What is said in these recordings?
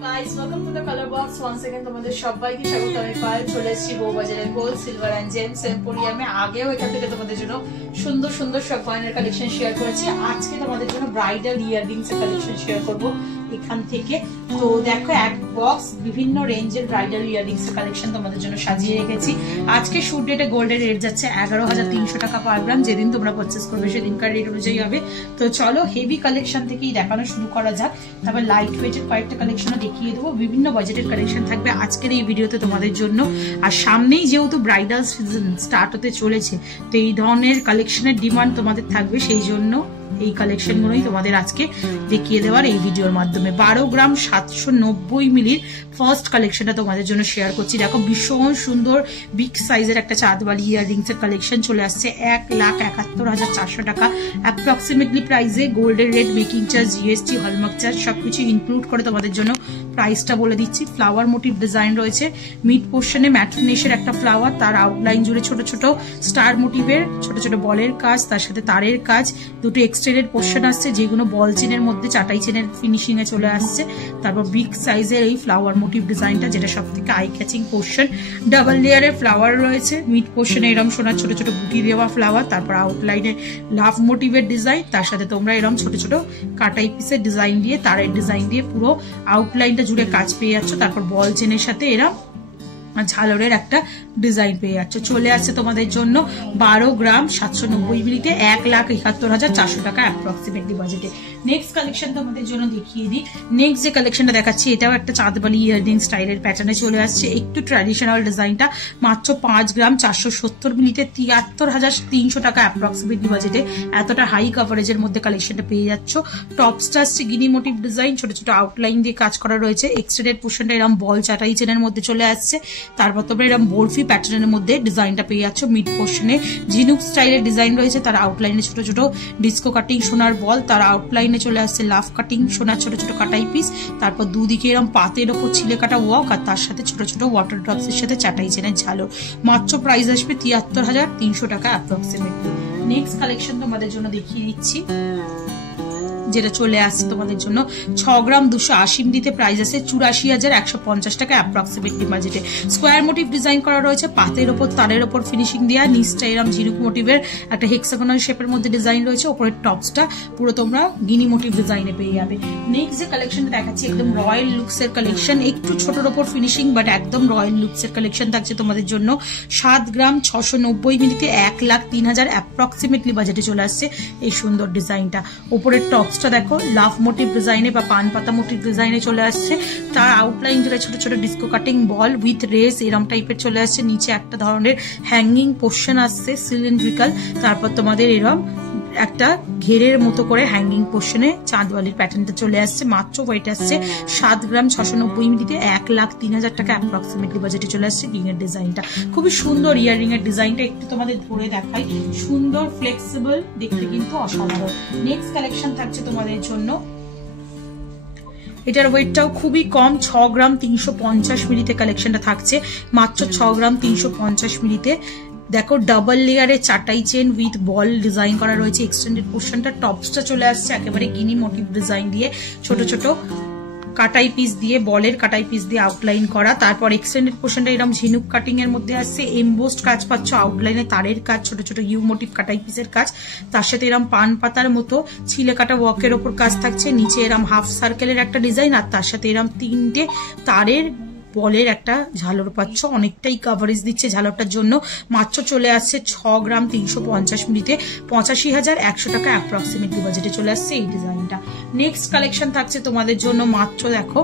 Guys, welcome to the color box once again. তোমাদের সবাইকে স্বাগত। আমি পায়েল চলে এসেছি বউবাজারের গোল্ড সিলভার এন্ড জেমস এম্পোরিয়ামে। আগেও এখান থেকে তোমাদের জন্য সুন্দর সুন্দর সব গয়নার কালেকশন শেয়ার করেছি। আজকে তোমাদের জন্য ব্রাইডাল ইয়াররিংস এর কালেকশন শেয়ার করব এখান থেকে। তো দেখো এক বক্স বিভিন্ন রেঞ্জের ব্রাইডাল ইয়াররিংস এর কালেকশন তোমাদের জন্য সাজিয়ে রেখেছি। আজকে শুট ডেটে গোল্ডের রেট যাচ্ছে 11,300 টাকা পার গ্রাম। যেদিন তোমরা পারচেজ করবে সেদিনকার রেট অনুযায়ী হবে। তো চলো হেভি কালেকশন থেকেই দেখানো শুরু করা যাক। তারপর লাইট ওয়েটের কয়েকটা কালেকশনও দেখিয়ে দেবো। বিভিন্ন বাজেটের কালেকশন থাকবে আজকের এই ভিডিওতে তোমাদের জন্য। আর সামনেই যেহেতু ব্রাইডাল সিজন স্টার্ট হতে চলেছে, তো এই ধরনের কালেকশনের ডিমান্ড তোমাদের থাকবে, সেই জন্য এই কালেকশনগুলোই তোমাদের আজকে দেখিয়ে দেওয়ার এই ভিডিওর মাধ্যমে। 12 গ্রাম 790 মিলির ফার্স্ট কালেকশনটা তোমাদের জন্য শেয়ার করছি। দেখো ভীষণ সুন্দর বিগ সাইজের একটা চাঁদবালি ইয়াররিংস এর কালেকশন চলে আসছে 1,71,400 টাকা অ্যাপ্রক্সিমেটলি প্রাইসে। গোল্ডের rate, making charge, GST, hallmark charge সবকিছু ইনক্লুড করে তোমাদের জন্য প্রাইসটা বলে দিচ্ছি। ফ্লাওয়ার মোটিভ ডিজাইন রয়েছে, মিড পোর্শনে ম্যাট ফিনিশের একটা ফ্লাওয়ার, তার আউটলাইন জুড়ে ছোট ছোট স্টার মোটিভের ছোট ছোট বলের কাজ, তার সাথে তারের কাজ, দুটো এক্সটেন্ডেড পোর্শন আসছে যেগুলো বল চেনের মধ্যে চাটাই চেনের ফিনিশিং এ চলে আসছে। তারপর বিগ সাইজের এই ফ্লাওয়ার মোটিভ ডিজাইনটা, যেটা সব থেকে আই ক্যাচিং পোর্শন। ডাবল লেয়ারের ফ্লাওয়ার রয়েছে, মিড পোর্শনে এরকম সোনার ছোট ছোট বুটি দেওয়া ফ্লাওয়ার, তারপর আউটলাইনে লাভ মোটিভের ডিজাইন, তার সাথে তোমরা এরকম ছোট ছোট কাটাই পিসের ডিজাইন দিয়ে, তারের ডিজাইন দিয়ে পুরো আউটলাইনটা জুড়ে কাজ পেয়ে যাচ্ছ। তারপর বল চেনের সাথে এরকম ঝালরের একটা ডিজাইন পেয়ে যাচ্ছ। চলে আসছে তোমাদের জন্য 12 গ্রাম 790 মিলিতে 1,71,400 টাকা অ্যাপ্রক্সিমেটলি বাজেটে। নেক্সট কালেকশন তোমাদের জন্য দেখিয়ে দিই। নেক্সট যে কালেকশনটা দেখাচ্ছি এটাও একটা চাঁদবালি ইয়াররিং স্টাইলের প্যাটার্নে চলে আসছে। একটু ট্র্যাডিশনাল ডিজাইনটা, মাত্র 5 গ্রাম 470 মিলিতে 73,300 টাকা অ্যাপ্রক্সিমেটলি বাজেটে। এতটা হাই কভারেজের মধ্যে কালেকশনটা পেয়ে যাচ্ছ। টপসটা আসছে গিনি মোটিভ ডিজাইন, ছোট ছোট আউটলাইন দিয়ে কাজ করা রয়েছে। এক্সটেন্ডেড পোর্শনটা এরকম বল চাটাই চেনের মধ্যে চলে আসছে। তারপর তোমরা এরকম বরফি প্যাটার্নের মধ্যে ডিজাইনটা পেয়ে যাচ্ছ। মিড পোর্শনে ঝিনুক স্টাইলের ডিজাইন রয়েছে, তার আউটলাইনে ছোট ছোট ডিস্কো কাটিং সোনার বল, তার আউটলাইনে চলে আসছে লাভ কাটিং সোনার ছোট ছোট কাটাই পিস। তারপর দুদিকে এরকম পাতের ওপর ছিলে কাটা ওয়ার্ক, আর তার সাথে ছোট ছোট ওয়াটার ড্রপস এর সাথে চাটাই চেনের ঝালো। মাত্র প্রাইস আসবে 73,300 টাকা অ্যাপ্রক্সিমেটলি। নেক্সট কালেকশন তোমাদের জন্য দেখিয়ে দিচ্ছি, যেটা চলে আসছে তোমাদের জন্য 6 গ্রাম 280 মিলিতে প্রাইস আছে 84,150 টাকা অ্যাপ্রক্সিমেটলি বাজেটে। স্কোয়ার মোটিভ ডিজাইন করা রয়েছে, পাতের ওপর তারের ওপর ফিনিশিং দেওয়া, নিচটা এরকম ঝিনুক মোটিভের একটা হেক্সাগোনাল শেপের মধ্যে ডিজাইন রয়েছে। ওপরের টপসটা পুরো তোমরা গিনি মোটিভ ডিজাইনে পেয়ে যাবে। নেক্সট যে কালেকশনটা দেখাচ্ছি একদম রয়্যাল লুকস এর কালেকশন, একটু ছোটর ওপর ফিনিশিং বাট একদম রয়্যাল লুকস এর কালেকশন থাকছে তোমাদের জন্য। 7 গ্রাম 690 মিলিতে 1,03,000 অ্যাপ্রক্সিমেটলি বাজেটে চলে আসছে এই সুন্দর ডিজাইনটা। ওপরের টপস দেখো লাভ মোটিভ ডিজাইনে বা পান পাতা মোটিভ ডিজাইনে চলে আসছে। তার আউটলাইন জুড়ে ছোট ছোট disco cutting ball with race এরম টাইপের চলে আসছে। নিচে একটা ধরনের হ্যাঙ্গিং পোর্শন আসছে সিলিন্ড্রিক্যাল। তারপর তোমাদের এরম একটা ঘেরের মতো করে হ্যাঙ্গিং পোর্শনে চাঁদবালির প্যাটার্নটা চলে আসছে। মাত্র ওয়েট আসছে 7 গ্রাম 690 মিলিতে 1,03,000 টাকা অ্যাপ্রক্সিমেটলি বাজেটে চলে আসছে রিং এর ডিজাইনটা। খুবই সুন্দর ইয়াররিং এর ডিজাইনটা, একটু তোমাদের ধরে দেখাই। সুন্দর ফ্লেক্সিবল, দেখতে কিন্তু অসাধারণ। নেক্সট কালেকশন থাকছে তোমাদের জন্য, এটার ওয়েটটাও খুবই কম, 6 গ্রাম 350 মিলিতে কালেকশনটা থাকছে। মাত্র 6 গ্রাম 350 মিলিতে। দেখো ডাবল লেয়ারের চাটাই চেন উইথ বল ডিজাইন করা রয়েছে। এক্সটেন্ডেড পোর্শনটা টপসটা চলে আসছে একেবারে গিনি মোটিভ ডিজাইন দিয়ে, ছোট ছোট কাটাই পিস দিয়ে, বলের কাটাই পিস দিয়ে আউটলাইন করা। তারপর এক্সটেন্ডেড পোর্শনটা এরকম ঝিনুক কাটিং এর মধ্যে আসছে। এমবোস্ট কাজ পাচ্ছ, আউটলাইনে তারের কাজ, ছোট ছোট ইউ মোটিভ কাটাই পিসের কাজ, তার সাথে এরকম পান পাতার মতো ছিলে কাটা ওয়ার্কের ওপর কাজ থাকছে। নিচে এরম হাফ সার্কেলের একটা ডিজাইন, আর তার সাথে এরম 3টে তারের বলের একটা ঝালর পাচ্ছ। অনেকটাই কাভারেজ দিচ্ছে ঝালরটার জন্য। মাত্র চলে আসছে 6 গ্রাম 350 মিলিতে 85,100 টাকা অ্যাপ্রক্সিমেটলি বাজেটে চলে আসছে এই ডিজাইনটা। নেক্সট কালেকশন থাকছে তোমাদের জন্য মাত্র দেখো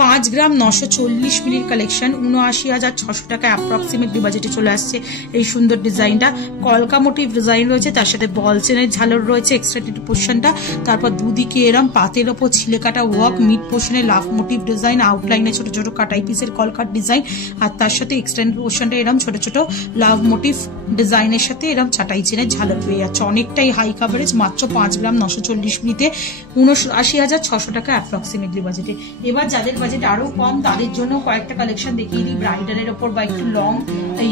5 গ্রাম 940 মিলির কালেকশন, 79,600 টাকা অ্যাপ্রক্সিমেটলি বাজেটে চলে আসছে এই সুন্দর ডিজাইনটা। কলকা মোটিভ ডিজাইন রয়েছে, তার সাথে বল চেনের ঝালর রয়েছে এক্সটেন্ডেড পোর্শনটা। তারপর দুদিকে এরম পাতের ওপর ছিলে কাটা ওয়ার্ক, মিড পোর্শনে লাভ মোটিভ ডিজাইন, আউটলাইনে ছোট ছোট কাটাই পিসের কলকার ডিজাইন, আর তার সাথে এক্সটেন্ডেড পোর্শনটা এরম ছোট ছোট লাভ মোটিভ ডিজাইনের সাথে এরকম চাটাই চেনের ঝালর পেয়ে যাচ্ছে। অনেকটাই হাই কাভারেজ, মাত্র 5 গ্রাম 940 মিলিতে 79,600 টাকা অ্যাপ্রক্সিমেটলি বাজেটে। এবার যাদের বাজেট আরো কম তাদের জন্য কয়েকটা কালেকশন দেখিয়ে দিই ব্রাইডালের ওপর বা একটু লং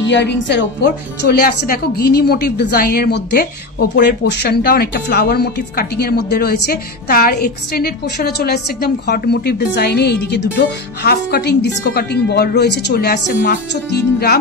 ইয়াররিংস এর ওপর। চলে আসছে দেখো গিনি মোটিভ ডিজাইনের মধ্যে, ওপরের পোর্শনটা অনেকটা ফ্লাওয়ার মোটিভ কাটিং এর মধ্যে রয়েছে, তার এক্সটেন্ডেড পোর্শনে চলে আসছে একদম ঘট মোটিভ ডিজাইনে। এইদিকে দুটো হাফ কাটিং ডিস্কো কাটিং বল রয়েছে, চলে আসছে মাত্র 3 গ্রাম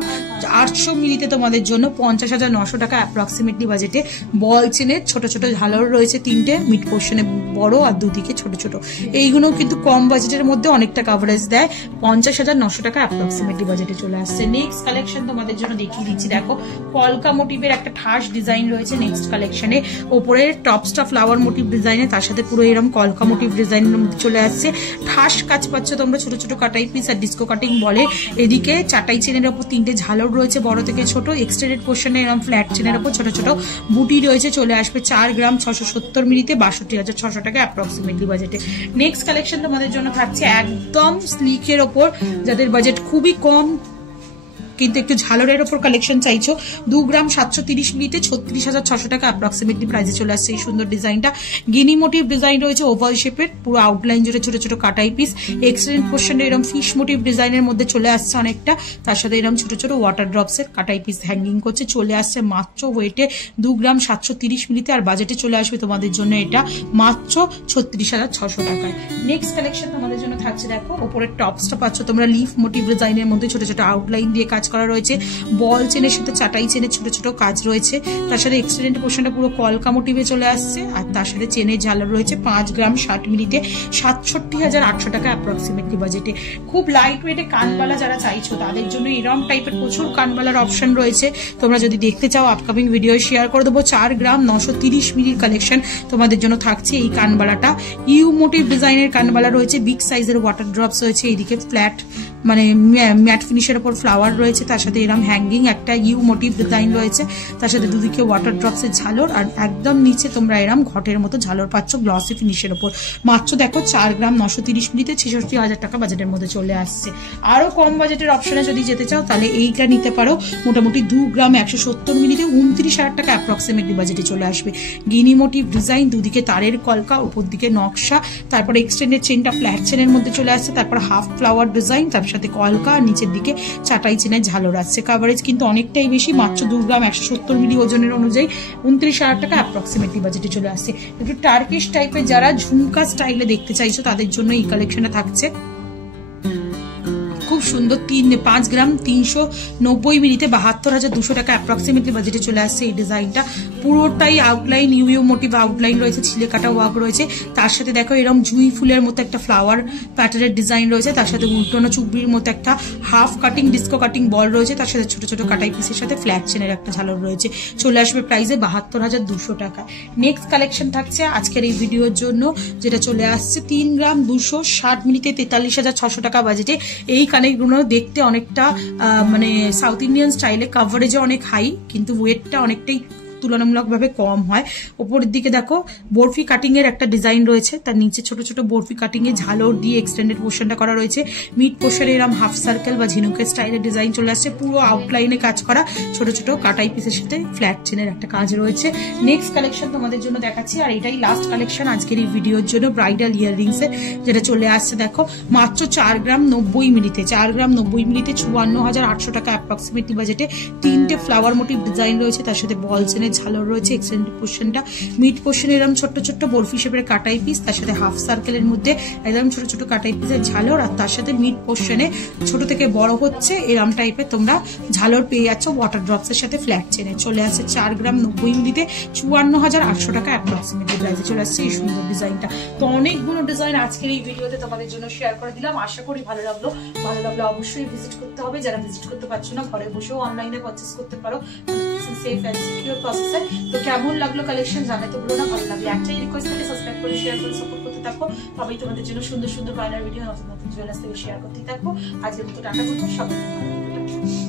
800 মিলিতে তোমাদের জন্য 50,900 টাকা অ্যাপ্রক্সিমেটলি বাজেটে। বল চেনের ছোট ছোট ঝালর রয়েছে তিনটে, মিড পোর্শনে বড় আর দুদিকে ছোট ছোট। এইগুলো কিন্তু কম বাজেটের মধ্যে অনেকটা কাভারেজ দেয়, 50,900 টাকা অ্যাপ্রক্সিমেটলি বাজেটে চলে আসছে। নেক্সট কালেকশন তোমাদের জন্য দেখিয়ে দিচ্ছি, দেখো কলকা মোটিভের একটা ঠাস ডিজাইন রয়েছে নেক্সট কালেকশনে। ওপরে টপসটা ফ্লাওয়ার মোটিভ ডিজাইনে, তার সাথে পুরো এরকম কলকা মোটিভ ডিজাইনের মধ্যে চলে আসছে। ঠাস কাজ পাচ্ছ তোমরা, ছোট ছোট কাটাই পিস আর ডিস্কো কাটিং বলে। এদিকে চাটাই চেনের ওপর তিনটে ঝালর রয়েছে বড় থেকে ছোট, এক্সটেন্ডেড পোর্শনে এরকম ফ্ল্যাট চেনের ওপর ছোট ছোট বুটি রয়েছে, চলে আসবে 4 গ্রাম 670 মিলিতে 62,600 টাকা অ্যাপ্রক্সিমেটলি বাজেটে। নেক্সট কালেকশন তোমাদের জন্য থাকছে একদম স্লিকের ওপর, যাদের বাজেট খুবই কম কিন্তু একটু ঝালরের ওপর কালেকশন চাইছো, 2 গ্রাম 730 মিলিতে 36,600 টাকা অ্যাপ্রক্সিমেটলি প্রাইসে চলে আসছে এই সুন্দর ডিজাইনটা। গিনি মোটিভ ডিজাইন রয়েছে ওভাল শেপের, পুরো আউটলাইন জুড়ে ছোট ছোট কাটাই পিস, এক্সটেন্ড পোর্শনে এরকম ফিশ মোটিভ ডিজাইনের মধ্যে চলে আসছে অনেকটা, তার সাথে এরকম ছোট ছোট ওয়াটার ড্রপস এর কাটাই পিস হ্যাঙ্গিং করছে, চলে আসছে মাত্র ওয়েটে 2 গ্রাম 730 মিলিতে, আর বাজেটে চলে আসবে তোমাদের জন্য এটা মাত্র 36,600 টাকায়। নেক্সট কালেকশন তোমাদের জন্য থাকছে, দেখো ওপরের টপসটা পাচ্ছ তোমরা লিফ মোটিভ ডিজাইনের মধ্যে, ছোট ছোট আউটলাইন দিয়ে কাজ করা রয়েছে, বল চেনের সাথে চাটাই চেনের ছোট ছোট কাজ রয়েছে, তার সাথে এক্সটেন্ডেড পোর্শনটা পুরো কলকা মোটিভে চলে আসছে, আর তার সাথে চেনের ঝালর রয়েছে 5 গ্রাম 60 মিলিতে 67,800 টাকা অ্যাপ্রক্সিমেটলি বাজেটে। খুব লাইট ওয়েটে কানবালা যারা চাইছো তাদের জন্য এরম টাইপের প্রচুর কানবালার অপশন রয়েছে, তোমরা যদি দেখতে চাও আপকামিং ভিডিও শেয়ার করে দেবো। 4 গ্রাম 930 মিলির কালেকশন তোমাদের জন্য থাকছে এই কানবালাটা। ইউ মোটিভ ডিজাইনের কানবালা রয়েছে, বিগ সাইজের ওয়াটার ড্রপস রয়েছে, এইদিকে ফ্ল্যাট মানে ম্যাট ফিনিশের উপর ফ্লাওয়ার রয়েছে, তার সাথে এরকম হ্যাঙ্গিং একটা ইউ মোটিভ ডিজাইন রয়েছে, তার সাথে দুদিকে ওয়াটার ড্রপস এর ঝালর, আর একদম নিচে তোমরা এরকম ঘটের মতো ঝালর পাচ্ছ গ্লসি ফিনিশের উপর। মাত্র দেখো 4 গ্রাম 930 মিলিতে 66,000 টাকা বাজেটের মধ্যে চলে আসছে। আরো কম বাজেটের অপশনে যদি যেতে চাও তাহলে এইটা নিতে পারো, মোটামুটি 2 গ্রাম 170 মিলিতে 29,000 টাকা অ্যাপ্রক্সিমেটলি বাজেটে চলে আসবে। গিনি মোটিভ ডিজাইন, দুদিকে তারের কলকা, উপর দিকে নকশা, তারপরে এক্সটেন্ডেড চেনটা ফ্ল্যাট চেনের মধ্যে চলে আসছে, তারপর হাফ ফ্লাওয়ার ডিজাইন, তার সাথে কলকা, আর নিচের দিকে চাটাই চেনের ঝালর আসছে। কাভারেজ কিন্তু অনেকটাই বেশি, মাত্র 2 গ্রাম 170 মিলি ওজনের অনুযায়ী 29,000 টাকা অ্যাপ্রক্সিমেটলি বাজেটে চলে আসছে। একটু টার্কিশ টাইপের যারা ঝুমকা স্টাইলে দেখতে চাইছো তাদের জন্য এই কালেকশনটা থাকছে। খুব সুন্দর 5 গ্রাম 390 মিলিতে 72,200 টাকা অ্যাপ্রক্সিমেটলি বাজেটে চলে আসছে এই ডিজাইনটা। পুরোটাই আউটলাইন ইউ মোটিভ আউটলাইন রয়েছে, ছিলে কাটা ওয়ার্ক রয়েছে, তার সাথে দেখো এরকম জুই ফুলের মতো একটা ফ্লাওয়ার প্যাটার্নের ডিজাইন রয়েছে, তার সাথে উল্টোনো চুবড়ির মতো একটা হাফ কাটিং ডিস্কো কাটিং বল রয়েছে, তার সাথে ছোট ছোট কাটাই পিসের সাথে ফ্ল্যাট চেনের একটা ঝালর রয়েছে, চলে আসবে প্রাইসে 72,200 টাকা। নেক্সট কালেকশন থাকছে আজকের এই ভিডিওর জন্য, যেটা চলে আসছে 3 গ্রাম 260 মিলিতে 43,600 টাকা বাজেটে। এই কানেরগুলো দেখতে অনেকটা মানে সাউথ ইন্ডিয়ান স্টাইলে, কাভারেজে অনেক হাই কিন্তু ওয়েটটা অনেকটাই তুলনামূলকভাবে কম হয়। উপরের দিকে দেখো বরফি কাটিং এর একটা ডিজাইন রয়েছে, তার নিচে ছোট ছোট বরফি কাটিং এ ঝালর দিয়ে এক্সটেন্ডেড পোর্শনটা করা রয়েছে, মিড পোর্শনে এরকম হাফ সার্কেল বা ঝিনুকের স্টাইলের ডিজাইন চলে আসছে, পুরো আউটলাইনে কাজ করা, ছোট ছোট কাটাই পিসের সাথে ফ্ল্যাট চেনের একটা কাজ রয়েছে। নেক্সট কালেকশন তোমাদের জন্য দেখাচ্ছি, আর এটাই লাস্ট কালেকশন আজকের এই ভিডিওর জন্য, ব্রাইডাল ইয়াররিংস এর, যেটা চলে আসছে দেখো মাত্র 4 গ্রাম 90 মিলিতে 4 গ্রাম 90 মিলিতে 54,800 টাকা অ্যাপ্রক্সিমেটলি বাজেটে। তিনটে ফ্লাওয়ার মোটিভ ডিজাইন রয়েছে, তার সাথে বল চেনের ঝালর রয়েছে, এক্সটেন্ডেড পোর্শনটা মিড পোর্শনে এরকম ছোট্ট ছোট্ট বরফি শেপের কাটাই পিস, তার সাথে হাফ সার্কেলের মধ্যে একদম ছোট ছোট কাটাই পিসের ঝালর, আর তার সাথে মিড পোর্শনে ছোট থেকে বড় হচ্ছে এরম টাইপের তোমরা ঝালর পেয়ে যাচ্ছ ওয়াটার ড্রপস এর সাথে ফ্ল্যাট চেনে। চলে আসছে 4 গ্রাম 90 মিলিতে 54,800 টাকা অ্যাপ্রক্সিমেটলি প্রাইসে চলে আসছে এই সুন্দর ডিজাইনটা। তো অনেকগুলো ডিজাইন আজকের এই ভিডিওতে তোমাদের জন্য শেয়ার করে দিলাম, আশা করি ভালো লাগলো। ভালো লাগলে অবশ্যই ভিজিট করতে হবে, যারা ভিজিট করতে পারছো না ঘরে বসেও অনলাইনে পারচেজ করতে পারো সেফ এন্ড সিকিউর প্রসেসে। তো কেমন লাগলো কালেকশন জানাতে ভুলো না, ভালো লাগলে একটাই রিকোয়েস্ট থাকে সাবস্ক্রাইব করে শেয়ার করে সাপোর্ট করতে থাকো। তবেই তোমাদের জন্য সুন্দর সুন্দর বায়নার ভিডিও নতুন নতুন জুয়েলার্স থেকে শেয়ার করতে থাকবো। আজকের মতো টাটা বলবো, সবাই ভালো থাকো।